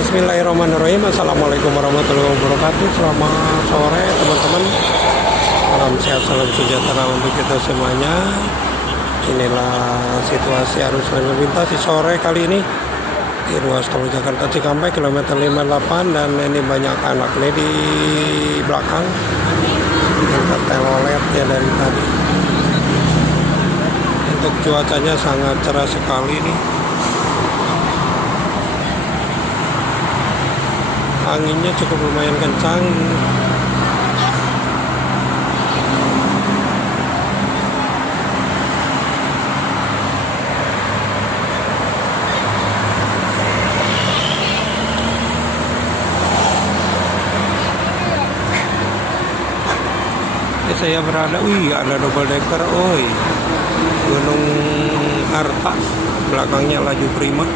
Bismillahirrahmanirrahim. Assalamualaikum warahmatullahi wabarakatuh. Selamat sore teman-teman. Salam sehat, salam sejahtera untuk kita semuanya. Inilah situasi arus lalu lintas di sore kali ini di ruas tol Jakarta Cikampek kilometer 58, dan ini banyak anak nih di belakang yang ketelolet ya dari tadi. Untuk cuacanya sangat cerah sekali nih. Anginnya cukup lumayan kencang. Ini saya berada, ada double decker, Gunung Harta, belakangnya laju prima.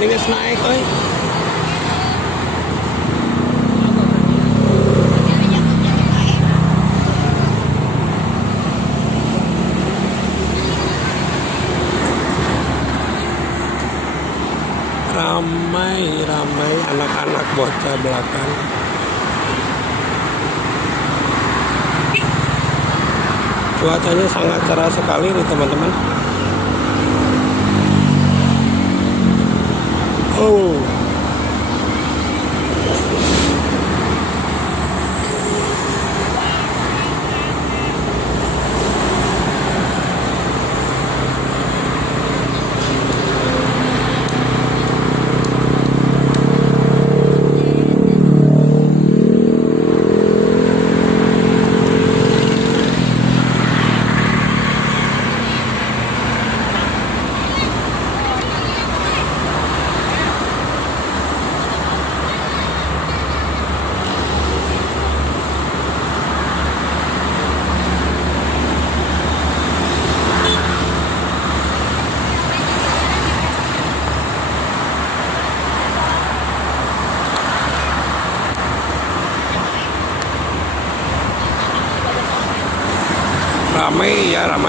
Ini guys naik, ramai anak-anak bocah belakang. Cuacanya sangat cerah sekali nih teman-teman.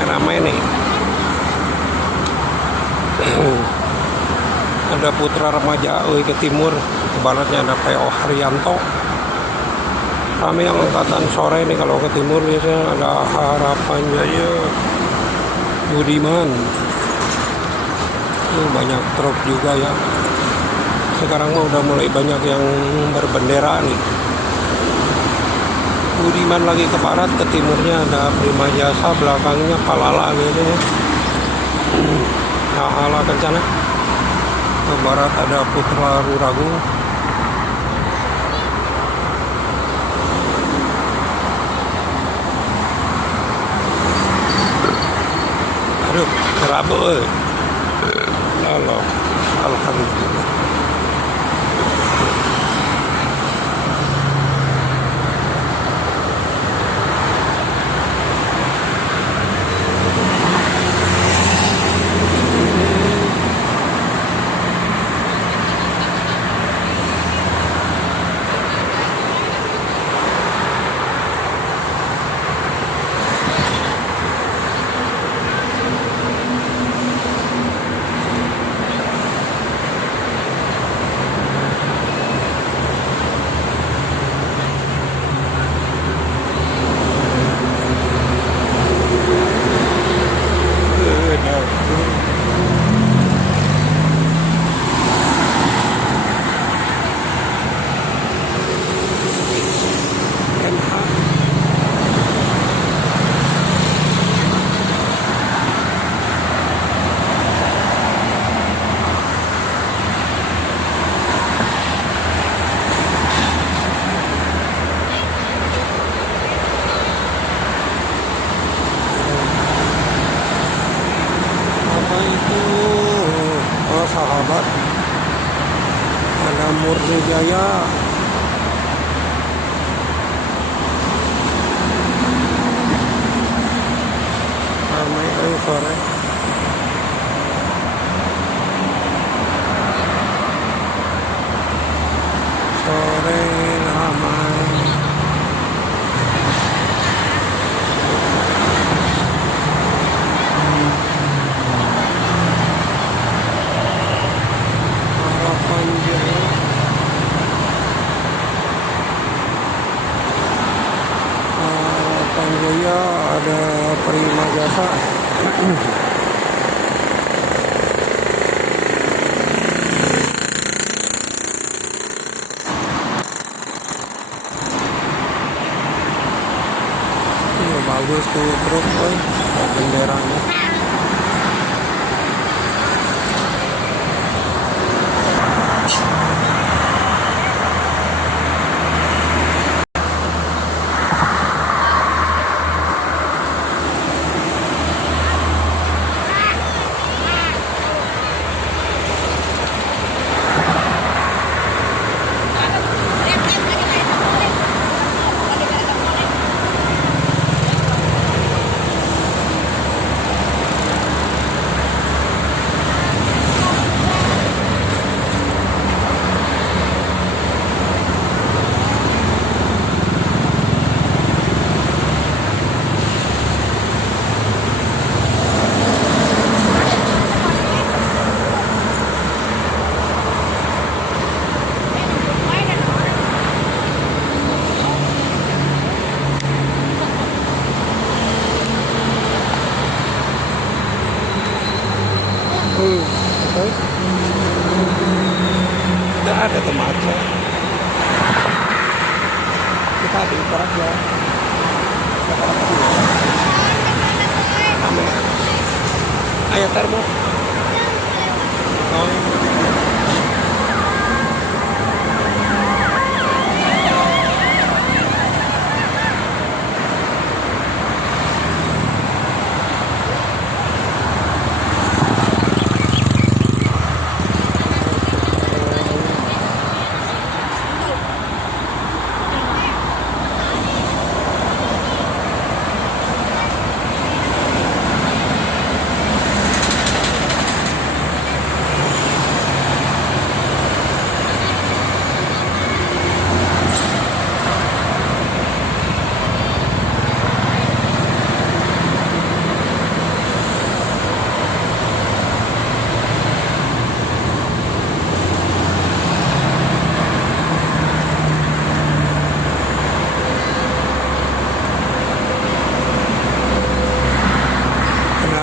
Ramai nih. Ada Putra Remaja ke timur, ke baratnya ada PO Haryanto. Ramai yang angkatan sore nih, kalau ke timur biasanya ada Harapan Jaya, Budiman. Banyak truk juga ya. Sekarang mah udah mulai banyak yang berbendera nih. Budiman lagi ke barat, ke timurnya ada Prima Jasa, belakangnya Palala gitu ya. Hala Kencana. Ke barat ada Putra Luragung. Aduh, kerabu Halo. Alhamdulillah. Murni Jaya. Ramai kali sore. Sore ramai. Harapan Jaya. Harapan Jaya ada Prima Jasa. Bagus tuh truk, boy, benderanya. Okay. Tidak ada tempat. Kita diukur aja. Ayo termo. Oh.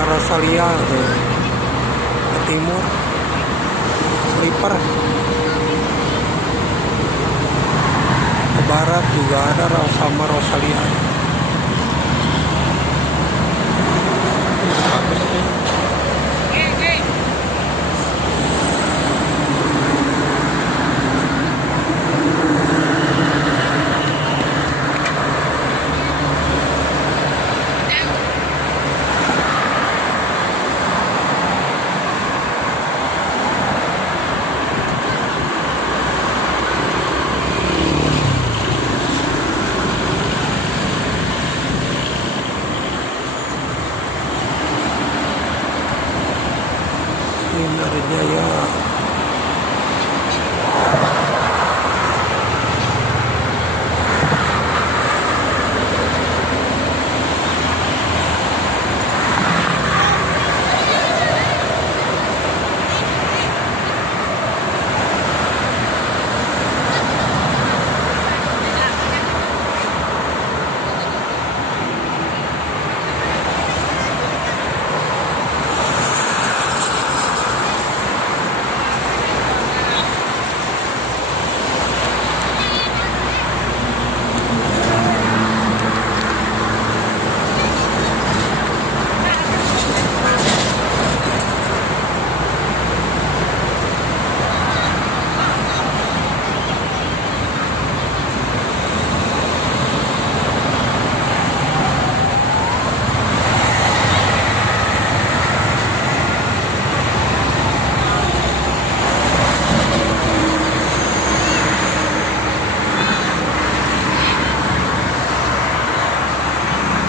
Rosalia ke timur, Sleeper ke barat juga ada sama Rosalia. Bagus nih.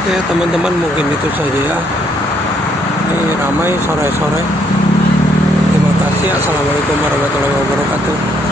Oke teman-teman, mungkin itu saja ya. Ini ramai sore-sore. Terima kasih. Assalamualaikum warahmatullahi wabarakatuh.